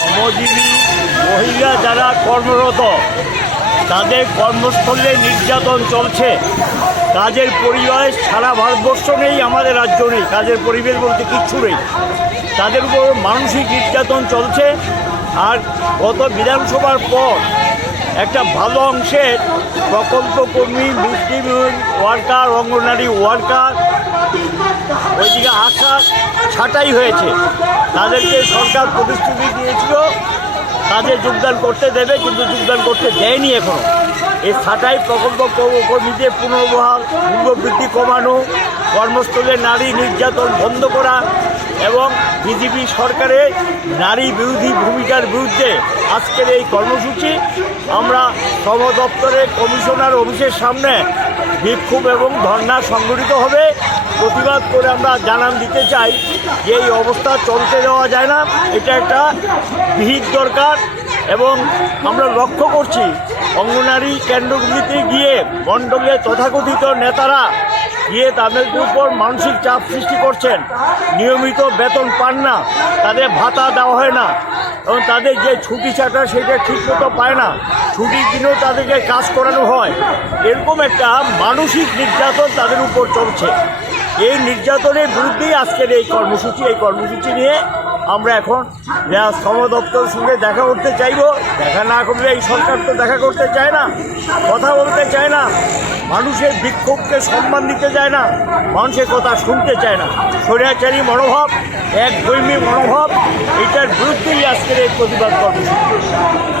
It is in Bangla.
শ্রমজীবী মহিলা যারা কর্মরত তাদের কর্মস্থলে নির্যাতন চলছে। কাজের পরিবেশ সারা ভারতবর্ষ নেই, আমাদের রাজ্য নেই, কাজের পরিবেশ বলতে কিচ্ছু নেই। তাদের উপর মানসিক নির্যাতন চলছে। আর গত বিধানসভার পর একটা ভালো অংশের প্রকল্প কর্মী, মুসলিম ওয়ার্কার, অঙ্গনওয়াড়ি ওয়ার্কার ওইদিকে আসা ছাঁটাই হয়েছে। তাদেরকে সরকার প্রতিশ্রুতি দিয়েছিল কাজে যোগদান করতে দেবে, কিন্তু যোগদান করতে দেয়নি এখনও। এই ছাঁটাই প্রকল্প কর্মীদের পুনর্বহাল, মূল্যবৃদ্ধি কমানো, কর্মস্থলে নারী নির্যাতন বন্ধ করা এবং বিজেপি সরকারের নারী বিরোধী ভূমিকার বিরুদ্ধে আজকের এই কর্মসূচি। আমরা শ্রম দপ্তরের কমিশনার অফিসের সামনে বিক্ষোভ এবং ধর্ণা সংগঠিত হবে। প্রতিবাদ করে আমরা জানান দিতে চাই যে এই অবস্থা চলতে দেওয়া যায় না, এটা একটা বিহিত দরকার। এবং আমরা লক্ষ্য করছি অঙ্গনওয়াড়ি কেন্দ্রগুলিতে গিয়ে মণ্ডলে তথাকথিত নেতারা গিয়ে তাদের উপর মানসিক চাপ সৃষ্টি করছেন। নিয়মিত বেতন পান না, তাদের ভাতা দেওয়া হয় না এবং তাদের যে ছুটি ছাটা সেটা ঠিকমতো পায় না, ছুটির দিনেও তাদেরকে কাজ করানো হয়। এরকম একটা মানসিক নির্যাতন তাদের উপর চলছে। এই নির্যাতনের বিরুদ্ধেই আজকের এই কর্মসূচি নিয়ে আমরা এখন শ্রম দপ্তরের সঙ্গে দেখা করতে চাইব। দেখা না করলে এই সরকার তো দেখা করতে চায় না, কথা বলতে চায় না, মানুষের বিক্ষোভকে সম্মান দিতে চায় না, মানুষের কথা শুনতে চায় না। স্বৈরাচারী মনোভাব, একধর্মী মনোভাব, এটার বিরুদ্ধেই আজকের এই প্রতিবাদ কর্মসূচি।